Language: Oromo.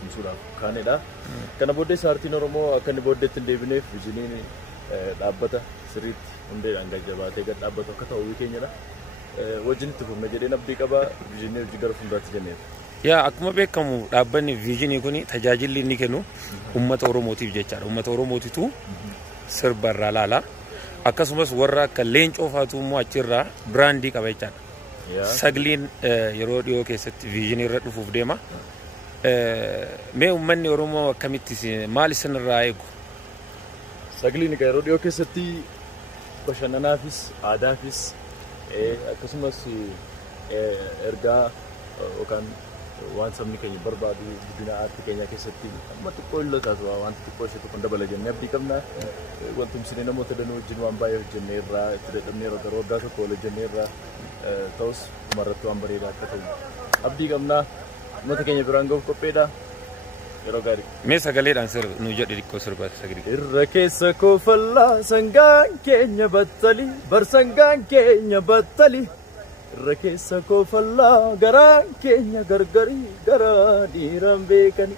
tumsuudhaaf kaanedha. Kana booddee saartiin Oromoo akka inni booddeetti hin deebineef viiziniin dhaabbata sirriitti hundeedhaan gajjabaatee gad dhaabbatu akka ta'u keenyadha. Wajjin itti fufna jedheen abdii qaba. Viizinii hojii gara fuulduraatti jenneera. Yaa akkuma beekamu dhaabbanni viizinii kun tajaajilli inni kennu uummata Oromootiif jechaadha. Uummata Oromootitu sirba irraa laala. Akkasumas warra akka leencoo faatu immoo achirraa biraandii qaba jechaadha. Sagliin yeroo dhiyoo keessatti viizinii irra dhufuuf deema. Mee uummanni Oromoo akkamitti maal isinirraa eegu? Sagliin yeroo dhiyoo keessatti bashannanaafis aadaafis akkasumas ergaa yookaan waan sabni keenya barbaadu guddina aartii keenya keessatti amma xiqqoo illee taatu waan xiqqoo ishee tokko dabala jennee abdii qabna. Wantumsinee namoota danuu wajjin waan baay'ee hojjennee irraa itti dadhabnee yeroo waggaa tokko wal hojjennee irraa ta'us dhumarratti waan bareedaa akka ta'u abdii qabna. Uummata keenya biraan gahuuf qopheedha. Yeroo gaarii. Mee sagaleedhaan nu jedhi xiqqoo sirba sagalee. Irra keessa koofallaa sangaan keenya battali bar sangaan keenya battali. Irra keessa koofallaa garaan keenya gargari garaa dhiiraan beekani.